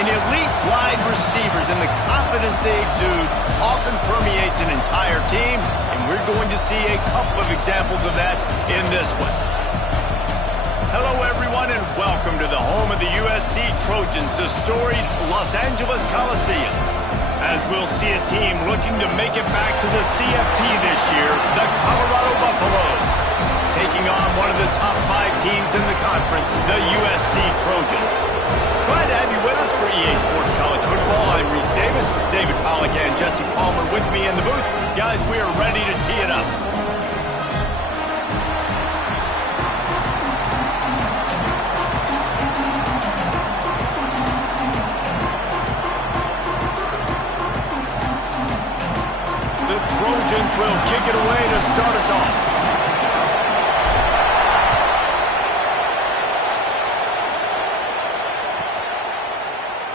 And elite wide receivers and the confidence they exude often permeates an entire team, and we're going to see a couple of examples of that in this one. Hello, everyone, and welcome to the home of the USC Trojans, the storied Los Angeles Coliseum. As we'll see a team looking to make it back to the CFP this year, the Colorado Buffaloes, taking on one of the top 5 teams in the conference, the USC Trojans. Glad to have you with us for EA Sports College Football. I'm Reese Davis, David Pollack and Jesse Palmer with me in the booth. Guys, we are ready to tee it up. The Trojans will kick it away to start us off.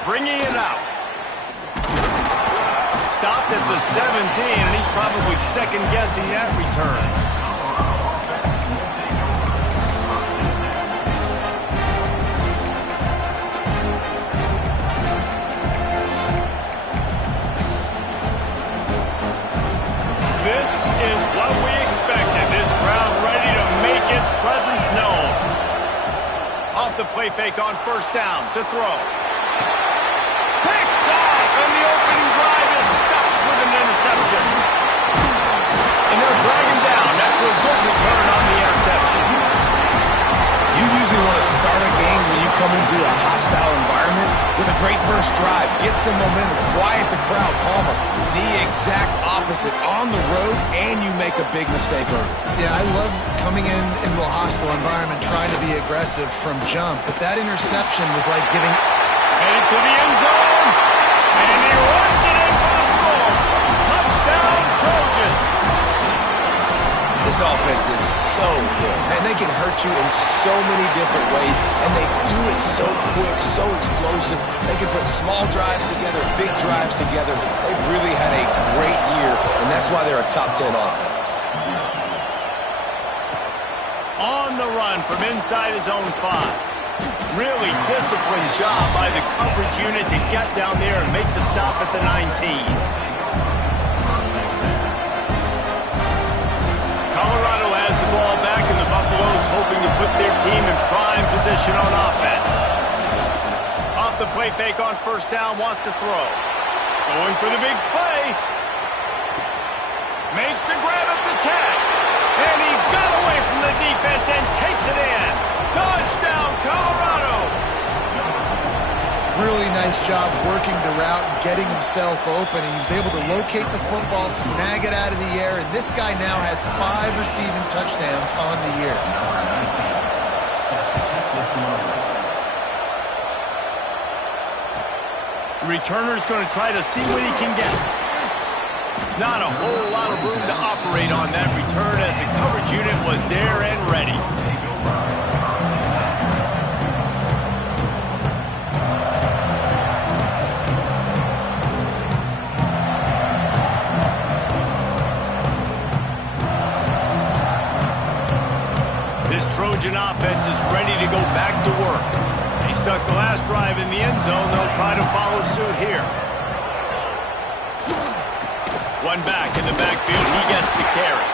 Bringing it out. Stopped at the 17, and he's probably second-guessing that return. This is what we expected. This crowd ready to make its presence known. Off the play fake on first down to throw. And the opening drive is stopped with an interception. And they'll drag him down after a good return on the interception. You usually want to start a game when you come into a hostile environment with a great first drive. Get some momentum, quiet the crowd. Palmer, the exact opposite. On the road, and you make a big mistake early. Yeah, I love coming into a hostile environment, trying to be aggressive from jump. But that interception was like giving... Headed to the end zone. And he runs it in for the score. Touchdown, Trojans. This offense is so good. And they can hurt you in so many different ways. And they do it so quick, so explosive. They can put small drives together, big drives together. They've really had a great year, and that's why they're a top 10 offense. On the run from inside his own 5. Really disciplined job by the coverage unit to get down there and make the stop at the 19. Colorado has the ball back, and the Buffaloes hoping to put their team in prime position on offense. Off the play fake on first down, wants to throw. Going for the big play. Makes the grab at the 10. And he got away from the defense and takes it in. Touchdown, Colorado! Really nice job working the route and getting himself open. He was able to locate the football, snag it out of the air, and this guy now has 5 receiving touchdowns on the year. Returner's going to try to see what he can get. Not a whole lot of room to operate on that return as the coverage unit was there and ready. This Trojan offense is ready to go back to work. They stuck the last drive in the end zone. They'll try to follow suit here. One back in the backfield. He gets the carry.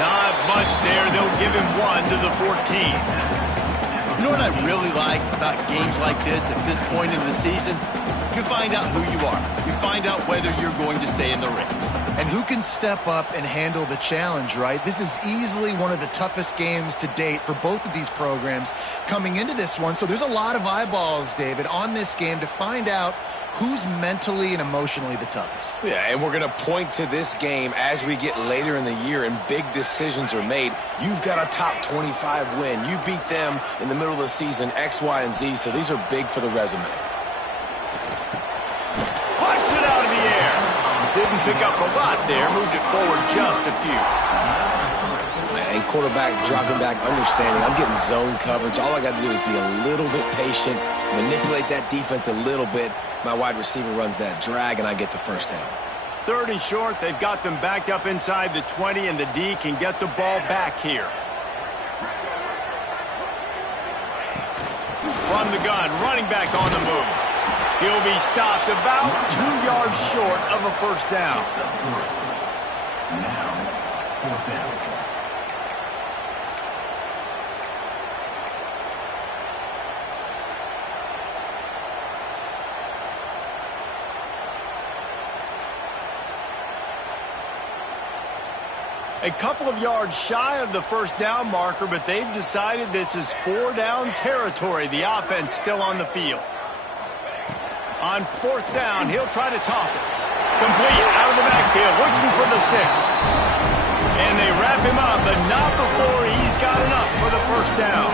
Not much there. They'll give him 1 to the 14. You know what I really like about games like this at this point in the season? You find out who you are. You find out whether you're going to stay in the race. And who can step up and handle the challenge, right? This is easily one of the toughest games to date for both of these programs coming into this one. So there's a lot of eyeballs, David, on this game to find out who's mentally and emotionally the toughest. Yeah, and we're going to point to this game as we get later in the year and big decisions are made. You've got a top 25 win. You beat them in the middle of the season, X, Y, and Z, so these are big for the resume. Punts it out of the air. Didn't pick up a lot there. Moved it forward just a few. And quarterback dropping back, understanding I'm getting zone coverage. All I got to do is be a little bit patient, manipulate that defense a little bit. My wide receiver runs that drag, and I get the first down. 3rd and short. They've got them backed up inside the 20, and the D can get the ball back here. From the gun, running back on the move. He'll be stopped about 2 yards short of a first down. Now, fourth down. A couple of yards shy of the first down marker, but they've decided this is 4-down territory. The offense still on the field. On fourth down, he'll try to toss it. Complete out of the backfield, looking for the sticks. And they wrap him up, but not before he's got enough for the first down.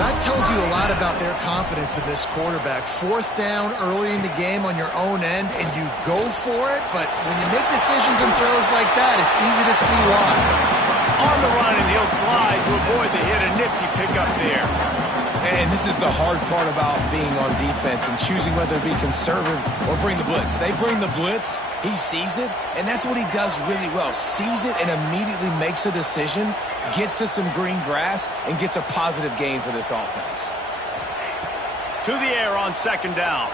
That tells you a lot about their confidence in this quarterback. Fourth down early in the game on your own end, and you go for it, but when you make decisions and throws like that, it's easy to see why. On the run, and he'll slide to avoid the hit. A nifty pickup there. And this is the hard part about being on defense and choosing whether to be conservative or bring the blitz. They bring the blitz, he sees it, and that's what he does really well. Sees it and immediately makes a decision, gets to some green grass, and gets a positive gain for this offense. To the air on second down.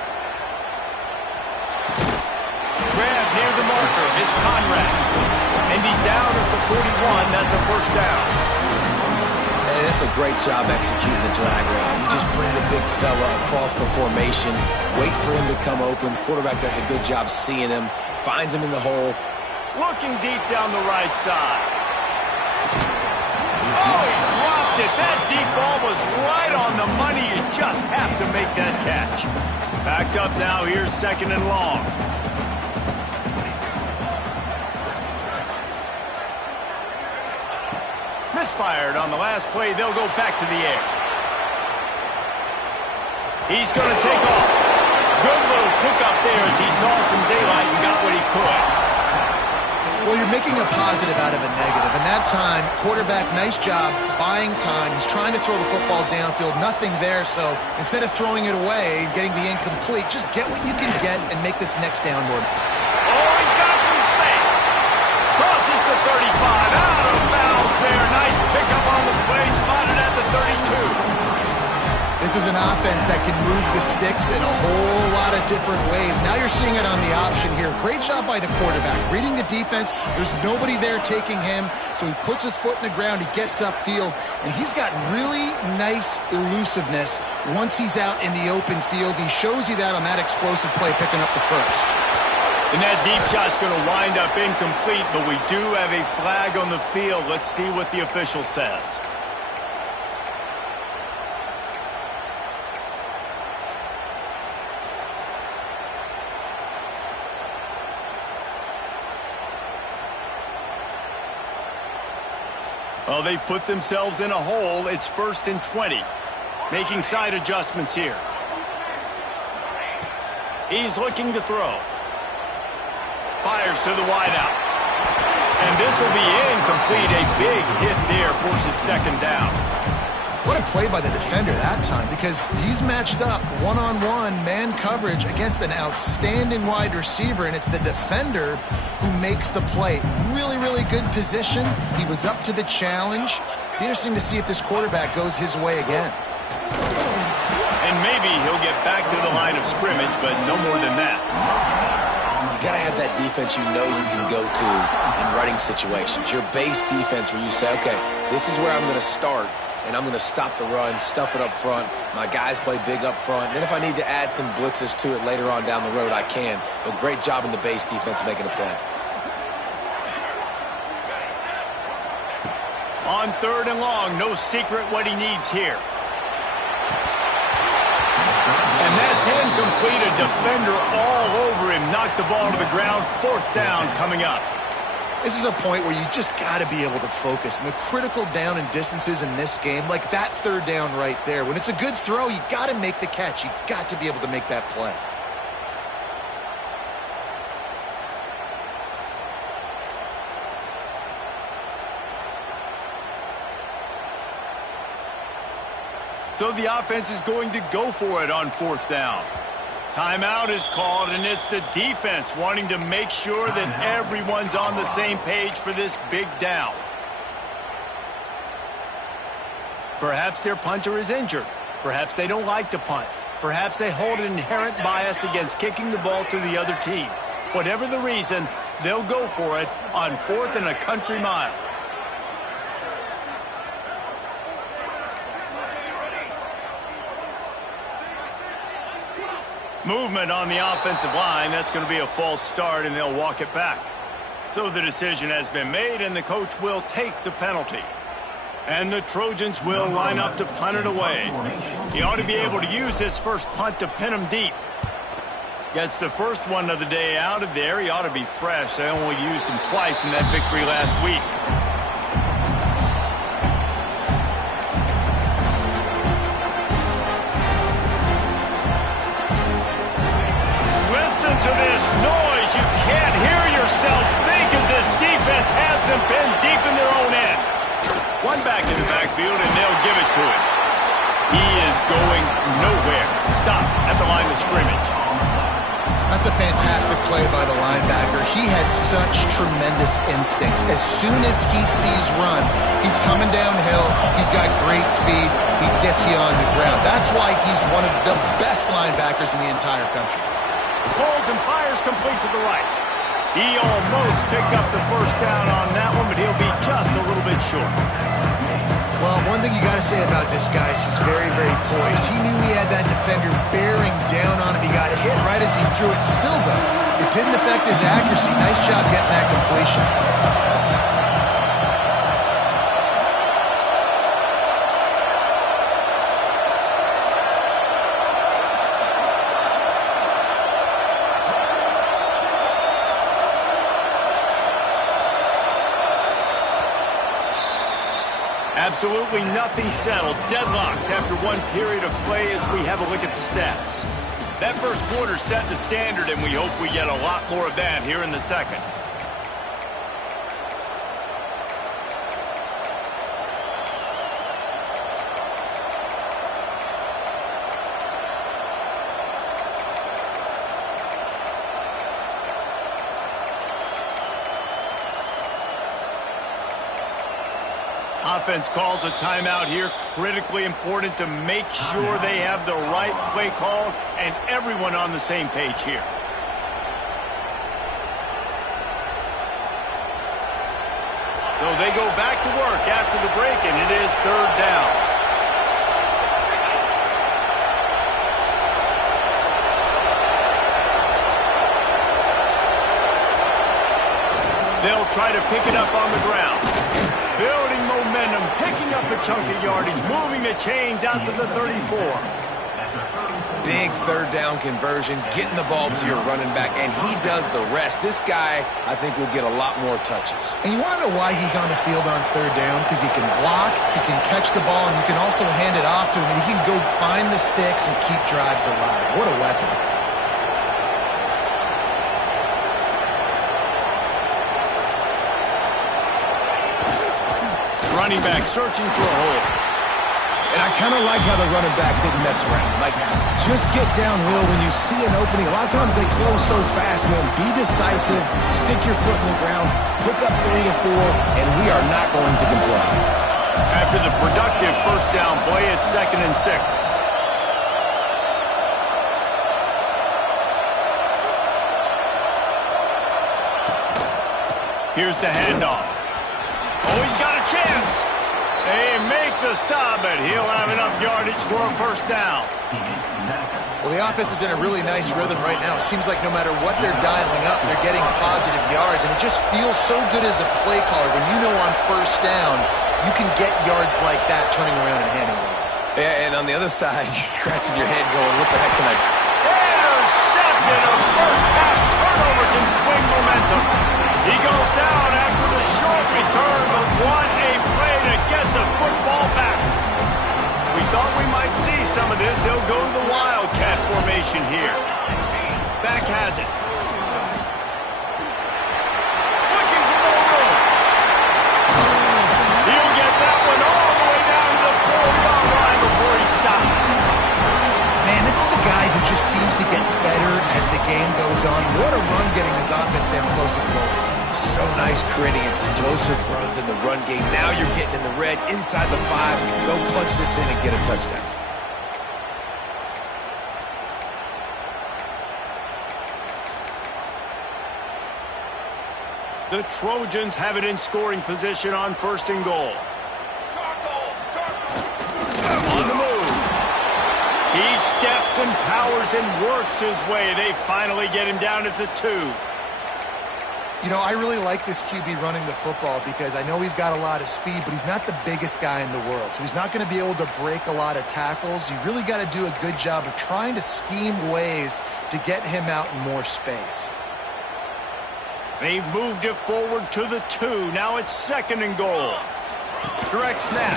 Grab near the marker. It's Conrad. And he's down at the 41. That's a first down. And it's a great job executing the drag route. You just bring the big fella across the formation, wait for him to come open. Quarterback does a good job seeing him, finds him in the hole. Looking deep down the right side. Oh, he dropped it. That deep ball was right on the money. You just have to make that catch. Backed up now. Here's second and long. Misfired on the last play. They'll go back to the air. He's going to take off. Good little pickup there as he saw some daylight and got what he could. Well, you're making a positive out of a negative. And that time, quarterback, nice job buying time. He's trying to throw the football downfield. Nothing there. So instead of throwing it away and getting the incomplete, just get what you can get and make this next down work. Oh, he's got some space. Crosses the 35. Out of bounds there. Nice pickup on the play. Spotted at the 32. This is an offense that can move the sticks in a whole lot of different ways. Now you're seeing it on the option here. Great job by the quarterback. Reading the defense, there's nobody there taking him, so he puts his foot in the ground, he gets upfield, and he's got really nice elusiveness once he's out in the open field. He shows you that on that explosive play, picking up the first. And that deep shot's going to wind up incomplete, but we do have a flag on the field. Let's see what the official says. Well, they've put themselves in a hole. It's 1st and 20. Making side adjustments here. He's looking to throw. Fires to the wideout. And this will be incomplete. A big hit there forces second down. What a play by the defender that time, because he's matched up one-on-one man coverage against an outstanding wide receiver, and it's the defender who makes the play. Really, really good position. He was up to the challenge. Be interesting to see if this quarterback goes his way again. And maybe he'll get back to the line of scrimmage, but no more than that. You got to have that defense you know you can go to in running situations. Your base defense where you say, okay, this is where I'm going to start, and I'm going to stop the run, stuff it up front. My guys play big up front. And then if I need to add some blitzes to it later on down the road, I can. But great job in the base defense making a play. On 3rd and long, no secret what he needs here. And that's incomplete. A defender all over him. Knocked the ball to the ground. 4th down coming up. This is a point where you just got to be able to focus. And the critical down and distances in this game, like that 3rd down right there, when it's a good throw, you got to make the catch. You got to be able to make that play. So the offense is going to go for it on 4th down. Timeout is called, and it's the defense wanting to make sure that everyone's on the same page for this big down. Perhaps their punter is injured. Perhaps they don't like to punt. Perhaps they hold an inherent bias against kicking the ball to the other team. Whatever the reason, they'll go for it on 4th and a country mile. Movement on the offensive line. That's going to be a false start, and they'll walk it back. So the decision has been made, and the coach will take the penalty. And the Trojans will line up to punt it away. He ought to be able to use this first punt to pin him deep. Gets the first one of the day out of there. He ought to be fresh. They only used him twice in that victory last week. Listen to this noise. You can't hear yourself think as this defense has them pinned deep in their own end. One back in the backfield, and they'll give it to him. He is going nowhere. Stop at the line of scrimmage. That's a fantastic play by the linebacker. He has such tremendous instincts. As soon as he sees run, he's coming downhill. He's got great speed. He gets you on the ground. That's why he's one of the best linebackers in the entire country. Pulls and fires complete to the right. He almost picked up the first down on that one, but he'll be just a little bit short. Well, one thing you got to say about this guy is he's very, very poised. He knew he had that defender bearing down on him. He got hit right as he threw it. Still, though, it didn't affect his accuracy. Nice job getting that completion. Absolutely nothing settled. Deadlocked after one period of play as we have a look at the stats. That first quarter set the standard, and we hope we get a lot more of that here in the second. Offense calls a timeout here. Critically important to make sure they have the right play called and everyone on the same page here. So they go back to work after the break, and it is 3rd down. They'll try to pick it up on the ground. Building momentum, picking up a chunk of yardage, moving the chains out to the 34. Big 3rd down conversion, getting the ball to your running back, and he does the rest. This guy, I think, will get a lot more touches. And you want to know why he's on the field on 3rd down? Because he can block, he can catch the ball, and you can also hand it off to him, and he can go find the sticks and keep drives alive. What a weapon. Running back searching for a hole. And I kind of like how the running back didn't mess around. Like, just get downhill when you see an opening. A lot of times they close so fast, man. Be decisive, stick your foot in the ground, pick up 3 to 4, and we are not going to comply. After the productive first down play, it's 2nd and 6. Here's the handoff. Oh, he's got a chance. They make the stop, but he'll have enough yardage for a first down. Well, the offense is in a really nice rhythm right now. It seems like no matter what they're dialing up, they're getting positive yards, and it just feels so good as a play caller when you know on first down you can get yards like that turning around and handing it off. Yeah, and on the other side, you're scratching your head going, what the heck can I do? Intercepted. A first-half turnover can swing momentum. He goes down after the short return, but what a play to get the football back. We thought we might see some of this. They'll go to the Wildcat formation here. Back has it. Looking for more room. He'll get that one all the way down to the 4-yard line before he stops. Man, this is a guy who just seems to get better as the game goes on. What a run getting his offense down close to the goal. So nice creating explosive runs in the run game. Now you're getting in the red inside the 5. Go punch this in and get a touchdown. The Trojans have it in scoring position on 1st and goal. On the move. He steps and powers and works his way. They finally get him down at the 2. You know, I really like this QB running the football because I know he's got a lot of speed, but he's not the biggest guy in the world. So he's not going to be able to break a lot of tackles. You really got to do a good job of trying to scheme ways to get him out in more space. They've moved it forward to the 2. Now it's 2nd and goal. Direct snap.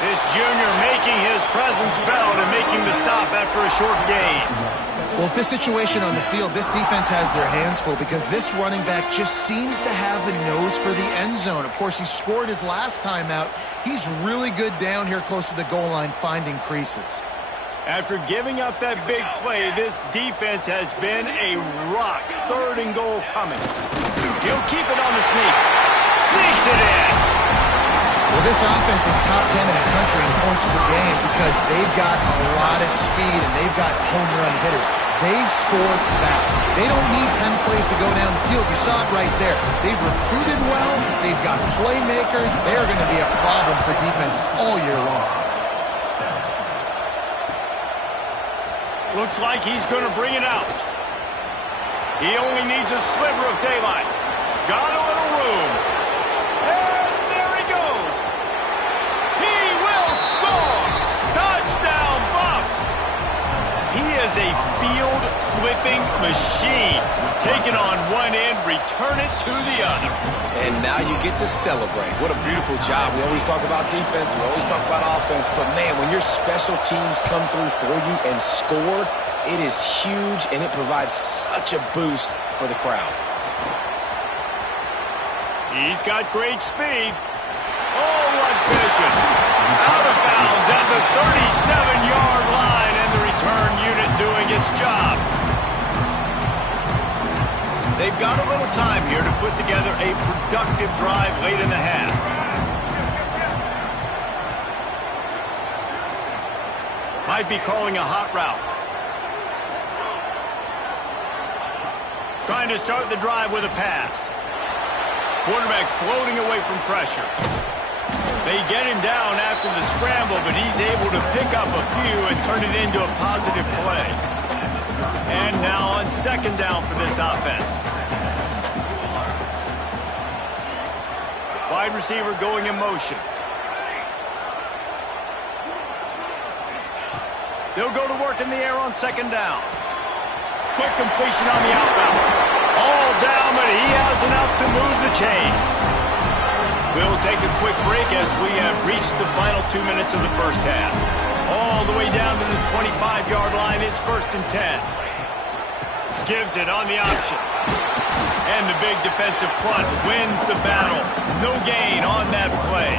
This junior making his presence felt and making the stop after a short gain. Well, this situation on the field, this defense has their hands full because this running back just seems to have a nose for the end zone. Of course, he scored his last time out. He's really good down here close to the goal line finding creases. After giving up that big play, this defense has been a rock. 3rd and goal coming. He'll keep it on the sneak. Sneaks it in. Well, this offense is top 10 in the country in points per game because they've got a lot of speed and they've got home run hitters. They score fast. They don't need 10 plays to go down the field. You saw it right there. They've recruited well. They've got playmakers. They're going to be a problem for defenses all year long. Looks like he's going to bring it out. He only needs a sliver of daylight. Got a little room. And there he goes. He will score. Touchdown, Buffs. He is a field-flipping machine. Take it on one end, return it to the other. And now you get to celebrate. What a beautiful job. We always talk about defense. We always talk about offense. But, man, when your special teams come through for you and score, it is huge, and it provides such a boost for the crowd. He's got great speed. Oh, what vision. Out of bounds at the 37-yard line, and the return unit doing its job. They've got a little time here to put together a productive drive late in the half. Might be calling a hot route. Trying to start the drive with a pass. Quarterback floating away from pressure. They get him down after the scramble, but he's able to pick up a few and turn it into a positive play. And now on 2nd down for this offense. Wide receiver going in motion. They'll go to work in the air on 2nd down. Quick completion on the outbound. All down, but he has enough to move the chains. We'll take a quick break as we have reached the final 2 minutes of the first half. All the way down to the 25-yard line, it's 1st and 10. Gives it on the option. And the big defensive front wins the battle. No gain on that play.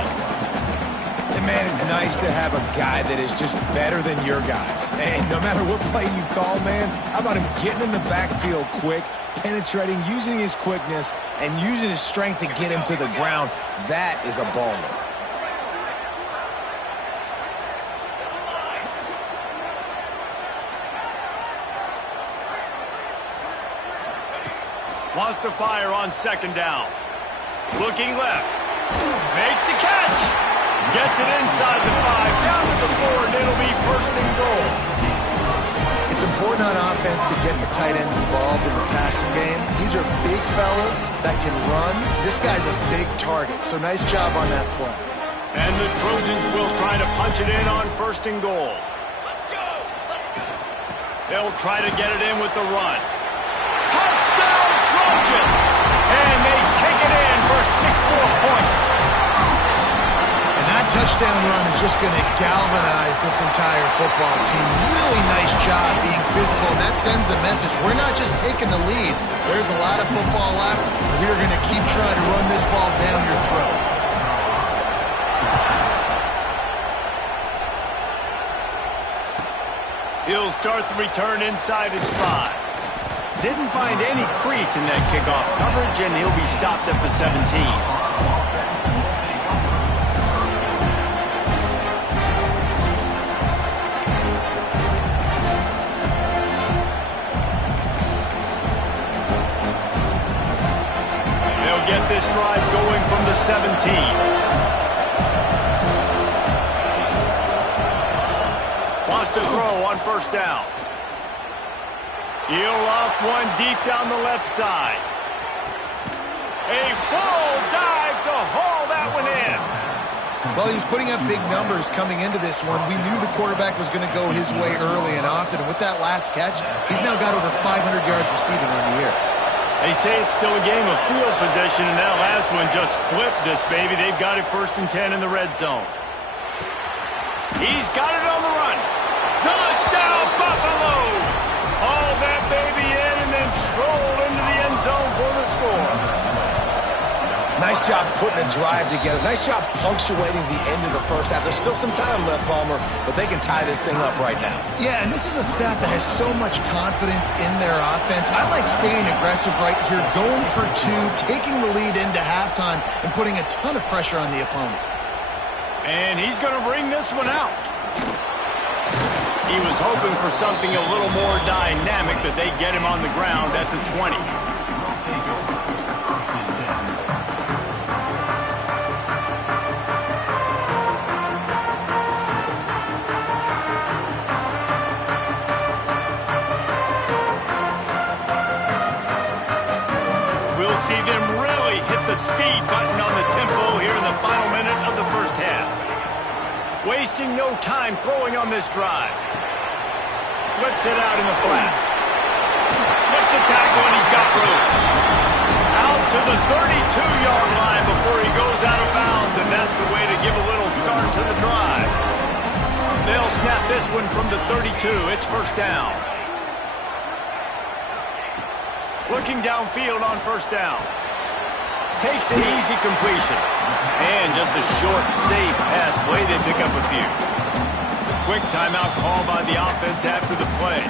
And, man, it's nice to have a guy that is just better than your guys. And no matter what play you call, man, how about him getting in the backfield quick, penetrating, using his quickness, and using his strength to get him to the ground. That is a baller. Wants to fire on 2nd down. Looking left. Makes the catch. Gets it inside the 5, down to the 4, and it'll be 1st and goal. It's important on offense to get the tight ends involved in the passing game. These are big fellas that can run. This guy's a big target, so nice job on that play. And the Trojans will try to punch it in on 1st and goal. They'll try to get it in with the run. Touchdown, Trojans! And they take it in for 6 more points. And that touchdown run is just going to galvanize this entire football team. Really nice job being physical, and that sends a message. We're not just taking the lead. There's a lot of football left. We're going to keep trying to run this ball down your throat. He'll start the return inside his 5. Didn't find any crease in that kickoff coverage, and he'll be stopped at the 17. to throw on first down. He'll off one deep down the left side. A full dive to haul that one in. Well, he was putting up big numbers coming into this one. We knew the quarterback was going to go his way early and often. And with that last catch, he's now got over 500 yards receiving on the year. They say it's still a game of field possession, and that last one just flipped this baby. They've got it 1st and 10 in the red zone. He's got it on the run. Touchdown, Buffaloes! Haul that baby in and then stroll into the end zone for the score. Nice job putting a drive together. Nice job punctuating the end of the first half. There's still some time left, Palmer, but they can tie this thing up right now. Yeah, and this is a staff that has so much confidence in their offense. I like staying aggressive right here, going for 2, taking the lead into halftime, and putting a ton of pressure on the opponent. And he's going to bring this one out. He was hoping for something a little more dynamic, but they get him on the ground at the 20. See them really hit the speed button on the tempo here in the final minute of the first half. Wasting no time throwing on this drive. Flips it out in the flat. Slips a tackle and he's got room. Out to the 32-yard line before he goes out of bounds, and that's the way to give a little start to the drive. They'll snap this one from the 32. It's first down. Looking downfield on first down. Takes an easy completion. And just a short, safe pass play. They pick up a few. Quick timeout call by the offense after the play.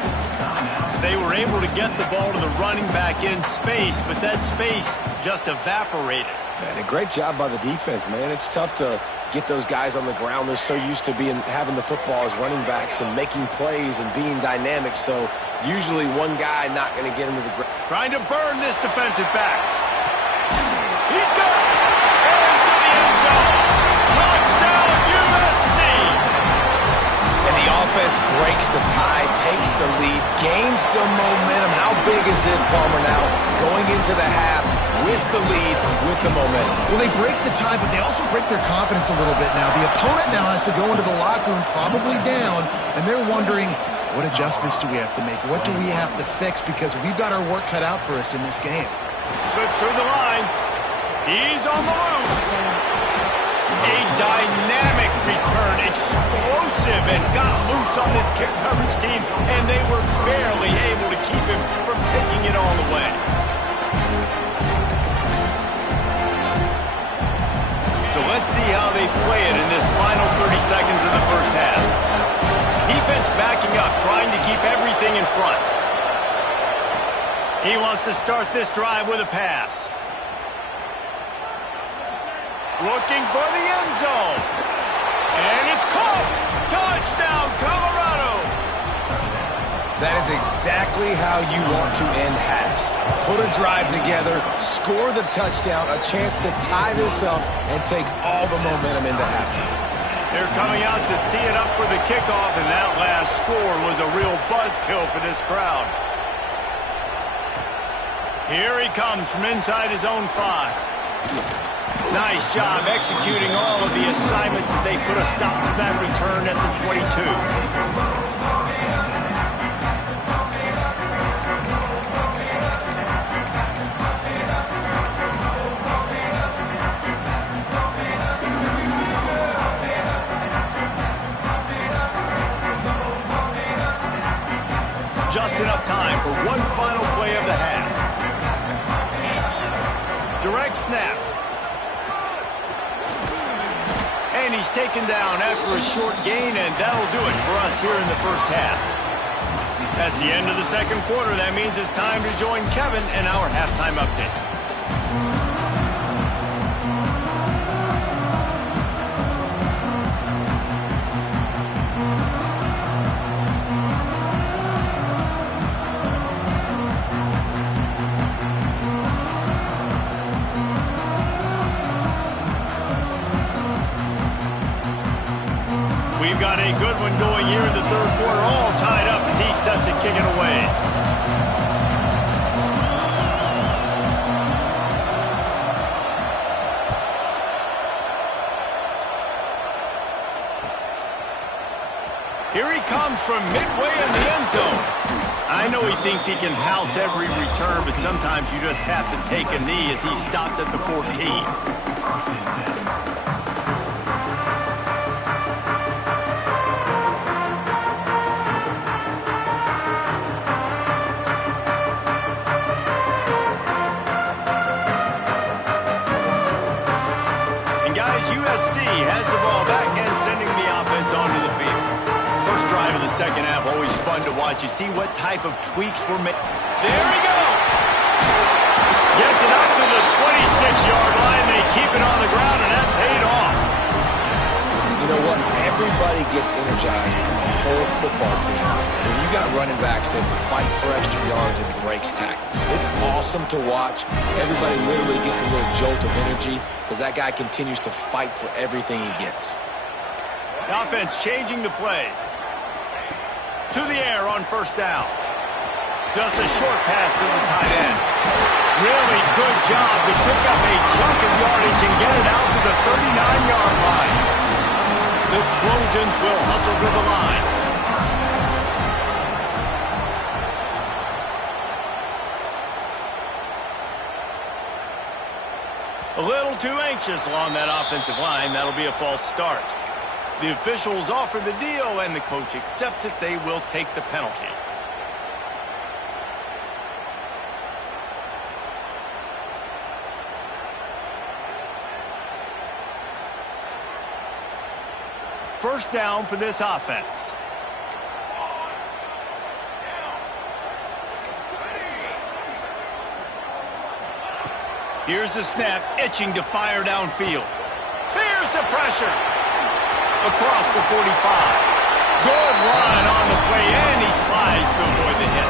They were able to get the ball to the running back in space, but that space just evaporated. And a great job by the defense, man. It's tough to get those guys on the ground. They're so used to having the football as running backs and making plays and being dynamic. So usually one guy not going to get him to the ground. Trying to burn this defensive back. He's got it. Into the end zone. Touchdown, USC. And the offense breaks the tie, takes the lead, gains some momentum. How big is this, Palmer, now going into the half with the lead, with the momentum? Well, they break the tie, but they also break their confidence a little bit now. The opponent now has to go into the locker room probably down, and they're wondering, what adjustments do we have to make? What do we have to fix? Because we've got our work cut out for us in this game. Slips through the line. He's on the loose. A dynamic return, explosive, and got loose on this kick coverage team, and they were barely able to keep him from taking it all the way. So let's see how they play it in this final 30 seconds of the first half. Defense backing up, trying to keep everything in front. He wants to start this drive with a pass. Looking for the end zone. And it's caught. Touchdown, Colorado. That is exactly how you want to end halves. Put a drive together, score the touchdown, a chance to tie this up, and take all the momentum into halftime. They're coming out to tee it up for the kickoff, and that last score was a real buzzkill for this crowd. Here he comes from inside his own 5. Nice job executing all of the assignments as they put a stop to that return at the 22. Just enough time for one final play of the half. Direct snap. And he's taken down after a short gain, and that'll do it for us here in the first half. That's the end of the second quarter. That means it's time to join Kevin in our halftime update. We've got a good one going here in the third quarter, all tied up as he's set to kick it away. Here he comes from midway in the end zone. I know he thinks he can house every return, but sometimes you just have to take a knee as he stopped at the 14. USC has the ball back and sending the offense onto the field. First drive of the second half, always fun to watch. You see what type of tweaks were made. There he goes! Gets it up to the 26-yard line. They keep it on the ground, and that paid off. You know what? Everybody gets energized in the whole football team when you got running backs that fight for extra yards and breaks tackles. It's awesome to watch. Everybody literally gets a little jolt of energy because that guy continues to fight for everything he gets. The offense changing the play. To the air on first down. Just a short pass to the tight end. Really good job to pick up a chunk of yardage and get it out to the 39-yard line. The Trojans will hustle to the line. A little too anxious along that offensive line. That'll be a false start. The officials offer the deal, and the coach accepts it. They will take the penalty. First down for this offense. Here's the snap, itching to fire downfield. Here's the pressure. Across the 45. Good run on the play, and he slides to avoid the hit.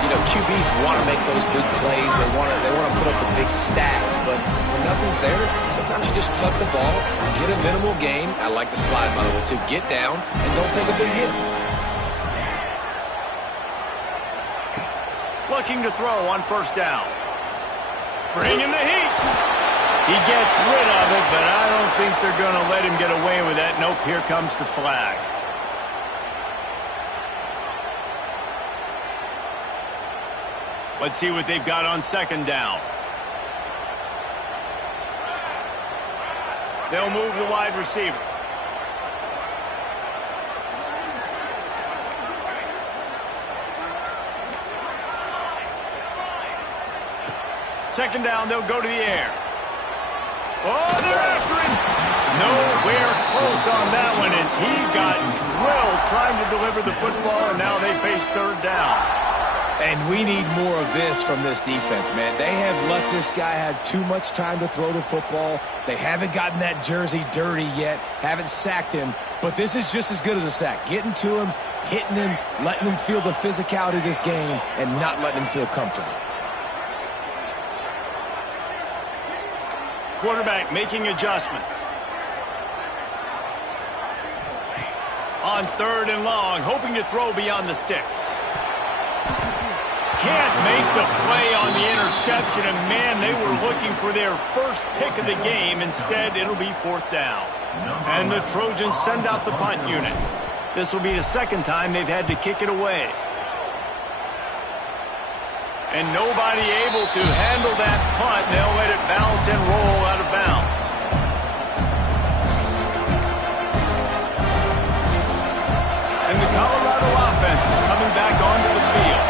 You know, QBs want to make those big plays. They want to put up the big stats, but when nothing's there, sometimes you just tuck the ball, get a minimal gain. I like the slide, by the way, too. Get down and don't take a big hit. Looking to throw on first down. Bringing the heat. He gets rid of it, but I don't think they're going to let him get away with that. Nope, here comes the flag. Let's see what they've got on second down. They'll move the wide receiver. Second down, they'll go to the air. Oh, they're after him. Nowhere close on that one as he got drilled trying to deliver the football, and now they face third down. And we need more of this from this defense, man. They have let this guy have too much time to throw the football. They haven't gotten that jersey dirty yet, haven't sacked him. But this is just as good as a sack. Getting to him, hitting him, letting him feel the physicality of this game, and not letting him feel comfortable. Quarterback making adjustments. On third and long, hoping to throw beyond the sticks. Can't make the play on the interception, and man, they were looking for their first pick of the game. Instead, it'll be fourth down. And the Trojans send out the punt unit. This will be the second time they've had to kick it away. And nobody able to handle that punt. They'll let it bounce and roll out of bounds. And the Colorado offense is coming back onto the field.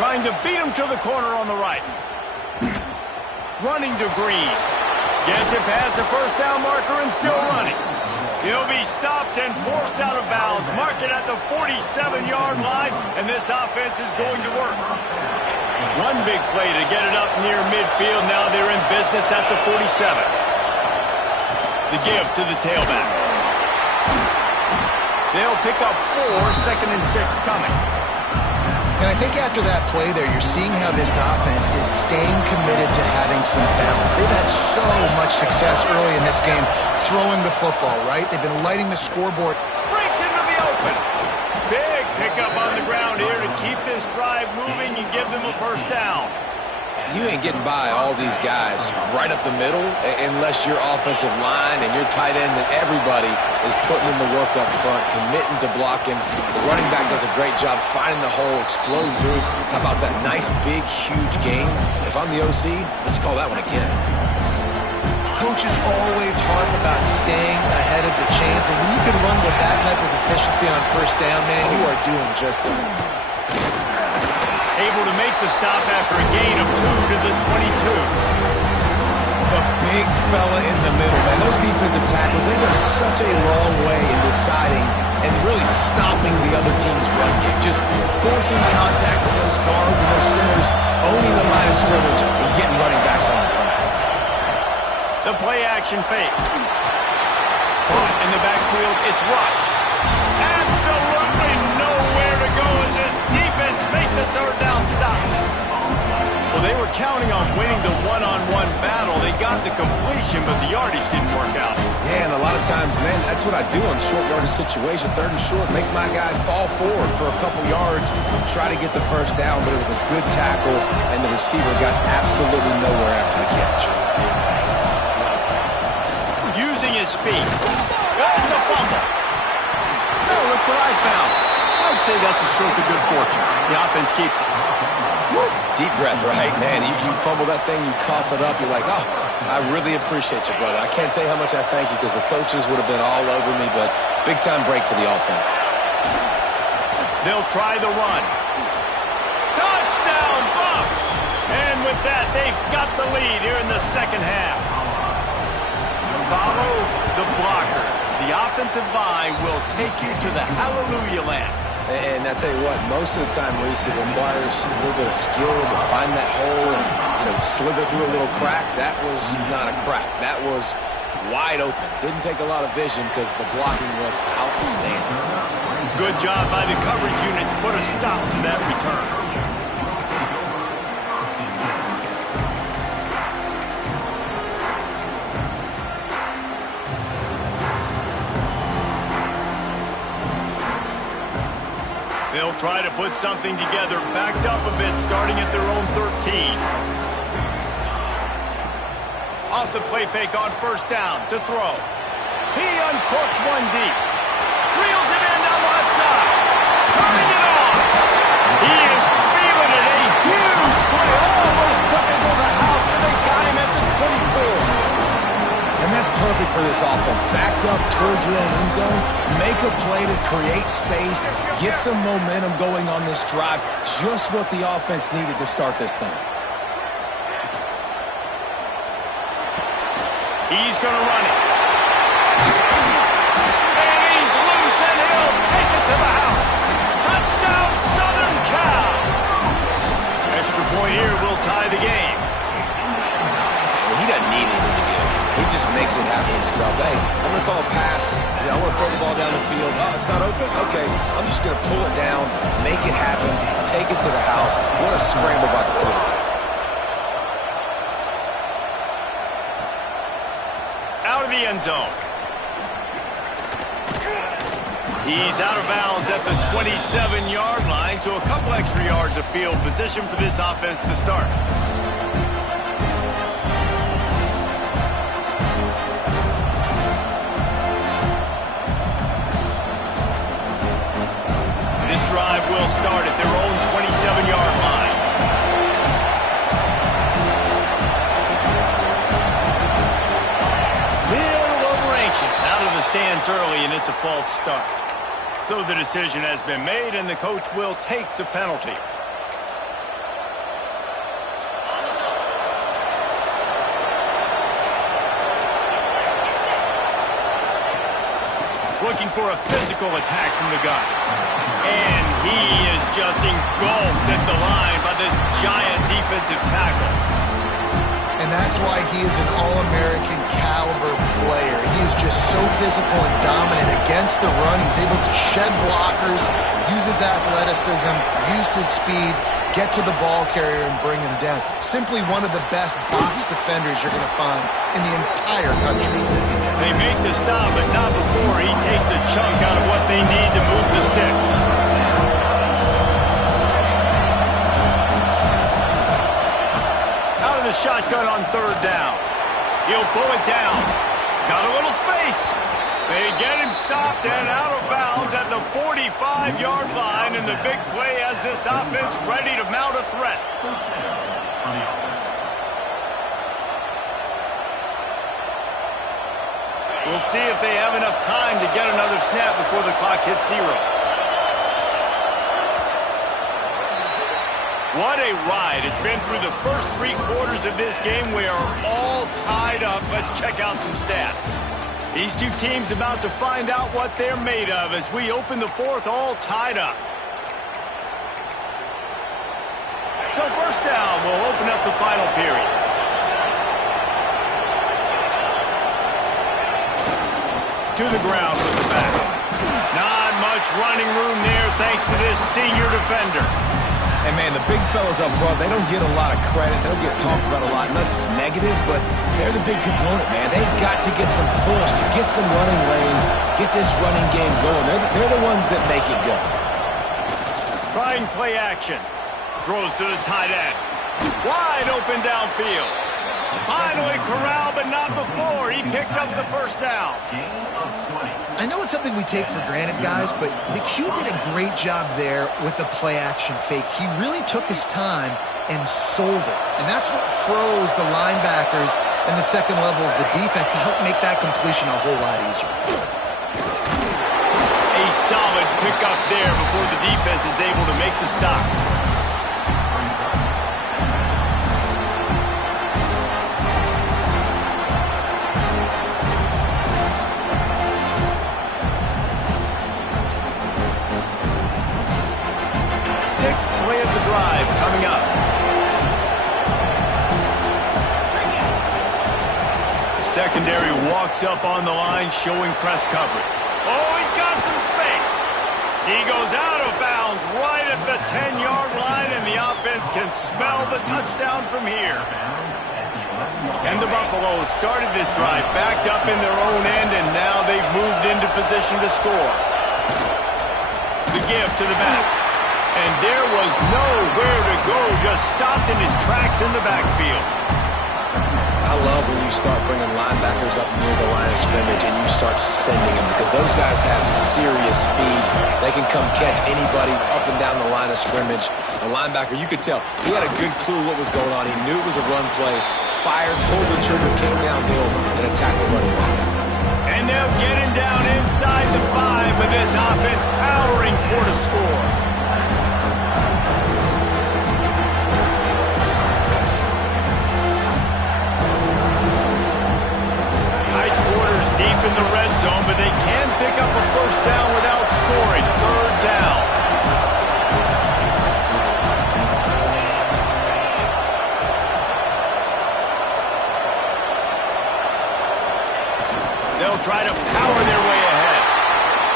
Trying to beat him to the corner on the right. Running to Green. Gets it past the first down marker and still running. He'll be stopped and forced out of bounds. Mark it at the 47-yard line, and this offense is going to work. One big play to get it up near midfield. Now they're in business at the 47. The give to the tailback. They'll pick up 4, second and 6 coming. And I think after that play there, you're seeing how this offense is staying committed to having some balance. They've had so much success early in this game throwing the football, right? They've been lighting the scoreboard. Breaks into the open. Big pickup on the ground here to keep this drive moving and give them a first down. You ain't getting by all these guys right up the middle unless your offensive line and your tight ends and everybody is putting in the work up front, committing to blocking. The running back does a great job finding the hole, exploding through. How about that nice, big, huge game? If I'm the OC, let's call that one again. Coaches always harp about staying ahead of the chains, and when you can run with that type of efficiency on first down, man, you are doing just that. Able to make the stop after a gain of 2 to the 22. The big fella in the middle, man. Those defensive tackles, they go such a long way in deciding and really stopping the other team's run game. Just forcing contact with those guards and those centers, owning the line of scrimmage and getting running backs on the ground. The play action fake. Caught in the backfield, it's Rush. Absolutely nowhere to go as this defense makes a third down stop. Well, they were counting on winning the one-on-one battle. They got the completion, but the yardage didn't work out. Yeah, and a lot of times, man, that's what I do on short yardage situation. Third and short, make my guy fall forward for a couple yards, try to get the first down, but it was a good tackle, and the receiver got absolutely nowhere after the catch. Using his feet. That's a fumble. No, look what I found. I'd say that's a stroke of good fortune. The offense keeps it. Woo. Deep breath, right, man? You fumble that thing, you cough it up, you're like, oh, I really appreciate you, brother. I can't tell you how much I thank you because the coaches would have been all over me, but big-time break for the offense. They'll try the run. Touchdown, Bucks! And with that, they've got the lead here in the second half. Follow the blockers. The offensive line will take you to the hallelujah land. And I tell you what, most of the time, Reese, it requires a little bit of skill to find that hole and, slither through a little crack. That was not a crack. That was wide open. Didn't take a lot of vision because the blocking was outstanding. Good job by the coverage unit to put a stop to that return. They'll try to put something together, backed up a bit, starting at their own 13. Off the play fake on first down to throw. He uncorks one deep. Reels it in down the left side. Turning it on. He is feeling it. A huge play. Almost took it to the house, but they got him at the 24. And that's perfect for this offense. Backed up towards your own end zone, make a play to create space, get some momentum going on this drive. Just what the offense needed to start this thing. He's going to run it. And he's loose, and he'll take it to the house. Touchdown, Southern Cal. Extra point here will tie the game. He doesn't need anything to do. He just makes it happen himself. Hey, I'm going to call a pass. I want to throw the ball down the field. Oh, it's not open? Okay, I'm just going to pull it down, make it happen, take it to the house. What a scramble by the quarterback. Out of the end zone. He's out of bounds at the 27-yard line, so a couple extra yards of field position for this offense to start. This drive will start at their own 27-yard line. Out of the stands early, and it's a false start. So the decision has been made, and the coach will take the penalty. Looking for a physical attack from the gun. And he is just engulfed at the line by this giant defensive tackle. And that's why he is an All-American caliber player. He is just so physical and dominant against the run. He's able to shed blockers, use his athleticism, use his speed, get to the ball carrier and bring him down. Simply one of the best box defenders you're going to find in the entire country. They make the stop, but not before he takes a chunk out of what they need to move the sticks. Out of the shotgun on third down. He'll pull it down. Got a little space. They get him stopped and out of bounds at the 45-yard line, and the big play has this offense ready to mount a threat. We'll see if they have enough time to get another snap before the clock hits 0. What a ride. It's been through the first 3 quarters of this game. We are all tied up. Let's check out some stats. These two teams about to find out what they're made of as we open the 4th all tied up. So first down, we'll open up the final period. To the ground with the back. Not much running room there thanks to this senior defender. And, man, the big fellas up front, they don't get a lot of credit. They don't get talked about a lot unless it's negative, but they're the big component, man. They've got to get some push, to get some running lanes, get this running game going. They're the ones that make it go. Trying play action. Throws to the tight end. Wide open downfield. Finally corralled, but not before. He picks up the first down. I know it's something we take for granted, guys, but the Q did a great job there with the play-action fake. He really took his time and sold it. And that's what froze the linebackers and the second level of the defense to help make that completion a whole lot easier. A solid pickup there before the defense is able to make the stop. Sixth play of the drive coming up. Secondary walks up on the line showing press coverage. Oh, he's got some space. He goes out of bounds right at the 10-yard line, and the offense can smell the touchdown from here. And the Buffaloes started this drive backed up in their own end, and now they've moved into position to score. The give to the back. And there was nowhere to go, just stopped in his tracks in the backfield. I love when you start bringing linebackers up near the line of scrimmage and you start sending them because those guys have serious speed. They can come catch anybody up and down the line of scrimmage. A linebacker, you could tell, he had a good clue what was going on. He knew it was a run play, fired, pulled the trigger, came downhill, and attacked the running back. And now getting down inside the 5 with this offense powering toward a score. Deep in the red zone, but they can pick up a first down without scoring. Third down. They'll try to power their way ahead.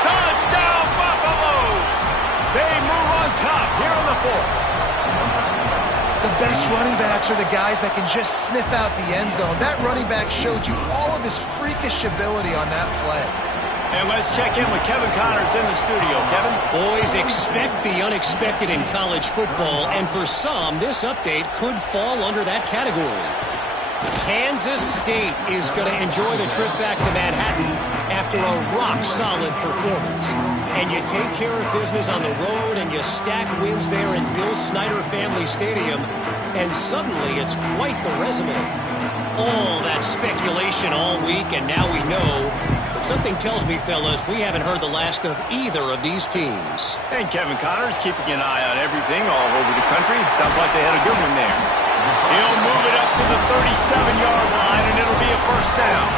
Touchdown, Buffaloes! They move on top here on the 4th. The best running backs are the guys that can just sniff out the end zone. That running back showed you all of his freakish ability on that play. And let's check in with Kevin Connors in the studio. Kevin? Boys, expect the unexpected in college football, and for some, this update could fall under that category. Kansas State is going to enjoy the trip back to Manhattan after a rock-solid performance. And you take care of business on the road and you stack wins there in Bill Snyder Family Stadium, and suddenly it's quite the resume. All that speculation all week, and now we know. But something tells me, fellas, we haven't heard the last of either of these teams. And Kevin Connors keeping an eye on everything all over the country. Sounds like they had a good one there. He'll move it up to the 37-yard line, and it'll be a first down.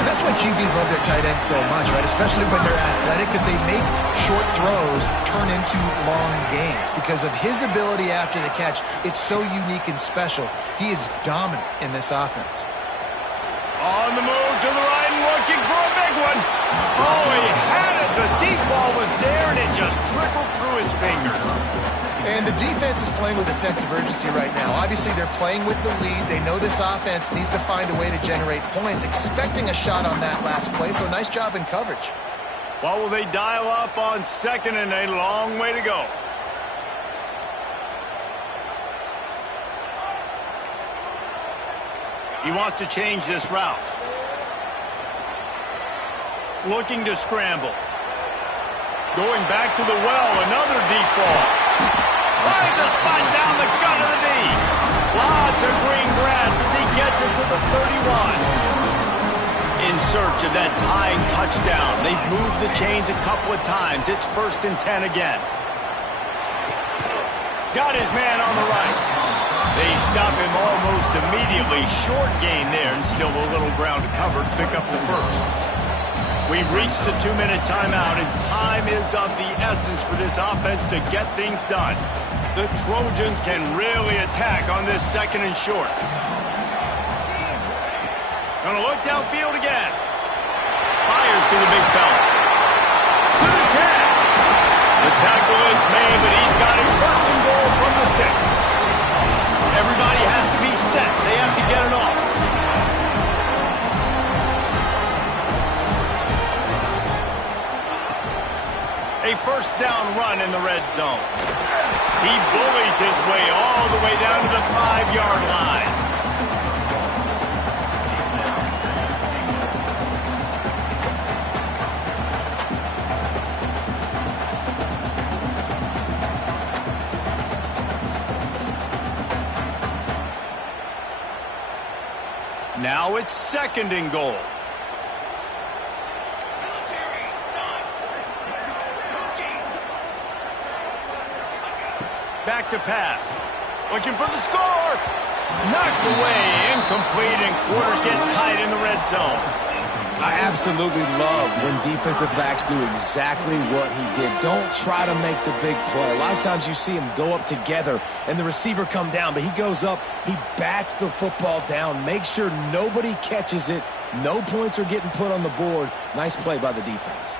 And that's That's why QBs love their tight ends so much, right? Especially when they're athletic, because they make short throws turn into long gains. Because of his ability after the catch, it's so unique and special. He is dominant in this offense. On the move to the right and looking for a big one. Oh, he had it. The deep ball was there, and it just trickled through his fingers. And the defense is playing with a sense of urgency right now. Obviously, they're playing with the lead. They know this offense needs to find a way to generate points, expecting a shot on that last play, so nice job in coverage. What will they dial up on second and a long way to go? He wants to change this route. Looking to scramble. Going back to the well, another deep ball. Finds a spot down the gut of the knee. Lots of green grass as he gets it to the 31. In search of that tying touchdown. They've moved the chains a couple of times. It's 1st and 10 again. Got his man on the right. They stop him almost immediately. Short gain there, and still a little ground to cover to pick up the first. We've reached the 2-minute timeout, and time is of the essence for this offense to get things done. The Trojans can really attack on this 2nd and short. Gonna look downfield again. Fires to the big fella. To the 10. The tackle is made, but he's got a 1st and goal from the 6. Everybody has to be set. They have to get it off. A 1st down run in the red zone. He bullies his way all the way down to the 5-yard line. Now it's 2nd and goal. Back to pass. Looking for the score. Knocked away. Incomplete, and quarters get tight in the red zone. I absolutely love when defensive backs do exactly what he did. Don't try to make the big play. A lot of times you see him go up together and the receiver come down, but he goes up, he bats the football down, makes sure nobody catches it, no points are getting put on the board. Nice play by the defense.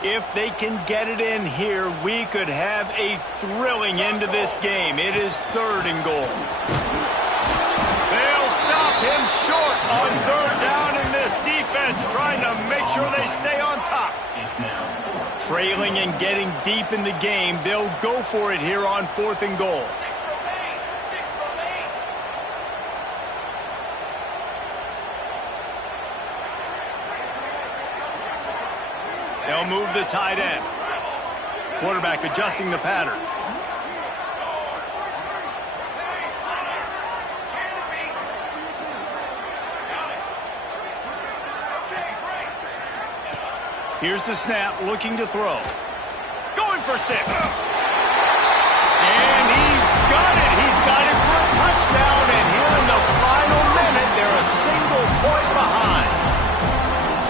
If they can get it in here, we could have a thrilling end to this game. It is 3rd and goal. They'll stop him short on 3rd down, and this defense trying to make sure they stay on top. Trailing and getting deep in the game, they'll go for it here on 4th and goal. They'll move the tight end. Quarterback adjusting the pattern. Here's the snap, looking to throw. Going for 6. And he's got it. He's got it for a touchdown. And here in the final minute, they're a single point behind.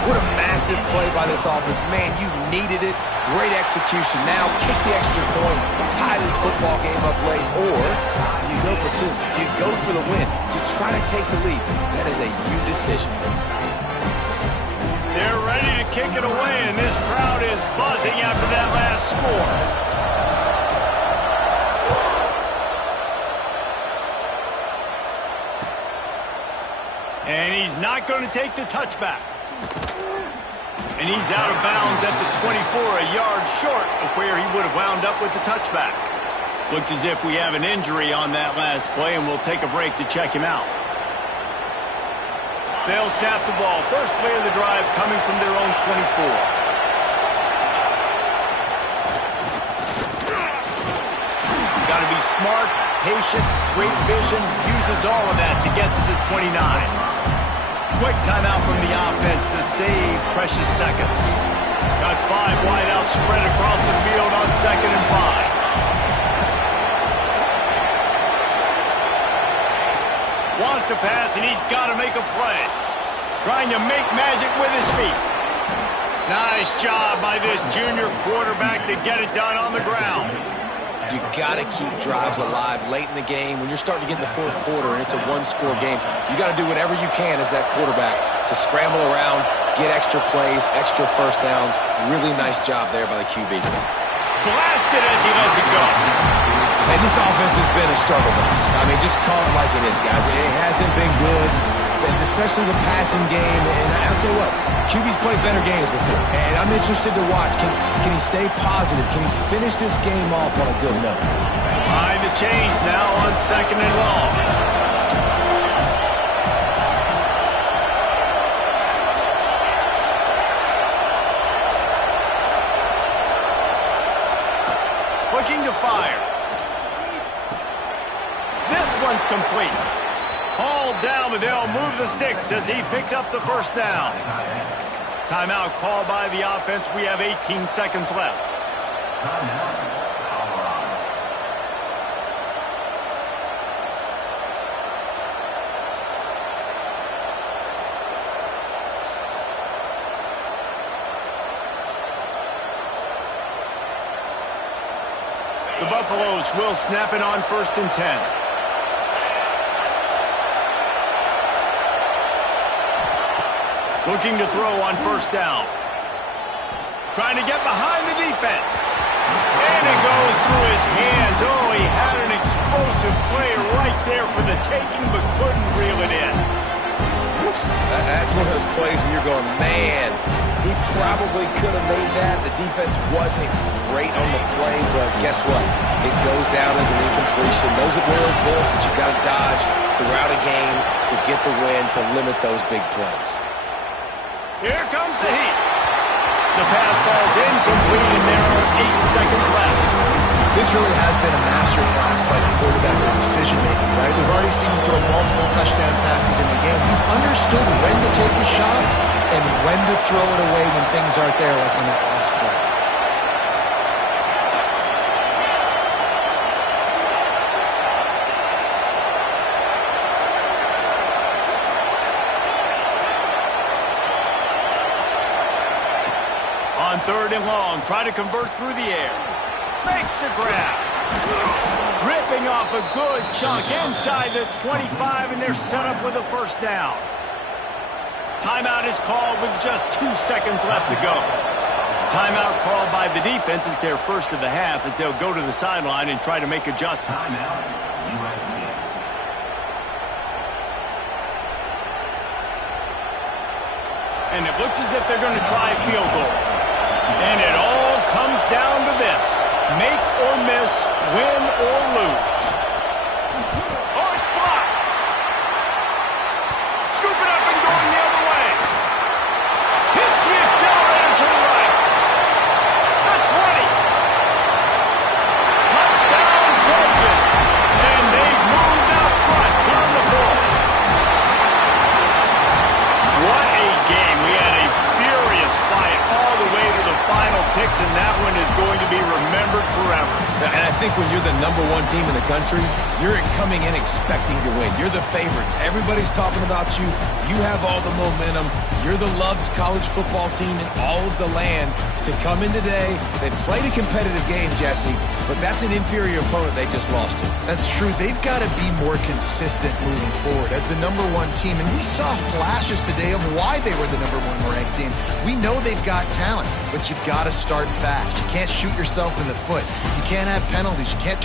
What a massive play by this offense. Man, you needed it. Great execution. Now kick the extra point, tie this football game up late, or do you go for 2? Do you go for the win? Do you try to take the lead? That is a you decision. They're ready to kick it away, and this crowd is buzzing after that last score. And he's not going to take the touchback. And he's out of bounds at the 24, a yard short of where he would have wound up with the touchback. Looks as if we have an injury on that last play, and we'll take a break to check him out. They'll snap the ball. First play of the drive coming from their own 24. Got to be smart, patient, great vision, uses all of that to get to the 29. Quick timeout from the offense to save precious seconds. Got 5 wide out spread across the field on 2nd and 5. Wants to pass, and he's got to make a play. trying to make magic with his feet. Nice job by this junior quarterback to get it done on the ground. You got to keep drives alive late in the game. When you're starting to get in the fourth quarter and it's a one-score game, you got to do whatever you can as that quarterback to scramble around, get extra plays, extra first downs. Really nice job there by the QB. Blasted as he lets it go. And this offense has been a struggle bus. I mean, just call it like it is, guys. It hasn't been good, especially the passing game. And I'll tell you what, QB's played better games before. And I'm interested to watch. Can he stay positive? Can he finish this game off on a good note? Behind the chains now on 2nd and long. Looking to fire. This one's complete. Hauled down, but they'll move the sticks as he picks up the first down. Timeout called by the offense. We have 18 seconds left. The Buffaloes will snap it on 1st and 10. Looking to throw on 1st down. Trying to get behind the defense. And it goes through his hands. Oh, he had an explosive play right there for the taking, but couldn't reel it in. That's one of those plays where you're going, man, he probably could have made that. The defense wasn't great on the play, but guess what? It goes down as an incompletion. Those are one of those bullets that you got to dodge throughout a game to get the win, to limit those big plays. Here comes the heat. The pass falls incomplete, and there are 8 seconds left. This really has been a masterclass by the quarterback with decision-making, right? We've already seen him throw multiple touchdown passes in the game. He's understood when to take his shots and when to throw it away when things aren't there, like on that last play. On 3rd and long, try to convert through the air. Makes the grab. Ripping off a good chunk inside the 25, and they're set up with a first down. Timeout is called with just 2 seconds left to go. Timeout called by the defense. It's their first of the half as they'll go to the sideline and try to make adjustments. And it looks as if they're going to try a field goal. And it all comes down to this. Make or miss, win or lose. Oh, it's blocked. Scoop it up and going the other way. Hits the accelerator to the right. The 20. Touchdown, Trojan. And they've moved out front here in the fourth. What a game. We had a furious fight all the way to the final ticks, and that one is going to be remembered forever. And I think when you're the #1 team in the country, you're coming in expecting to win. You're the favorites. Everybody's talking about you. You have all the momentum. You're the loved college football team in all of the land. To come in today, they played a competitive game, Jesse, but that's an inferior opponent they just lost to. That's true. They've got to be more consistent moving forward as the #1 team. And we saw flashes today of why they were the #1 ranked team. We know they've got talent, but you've got to start fast. You can't shoot yourself in the foot. You can't have penalties. You can't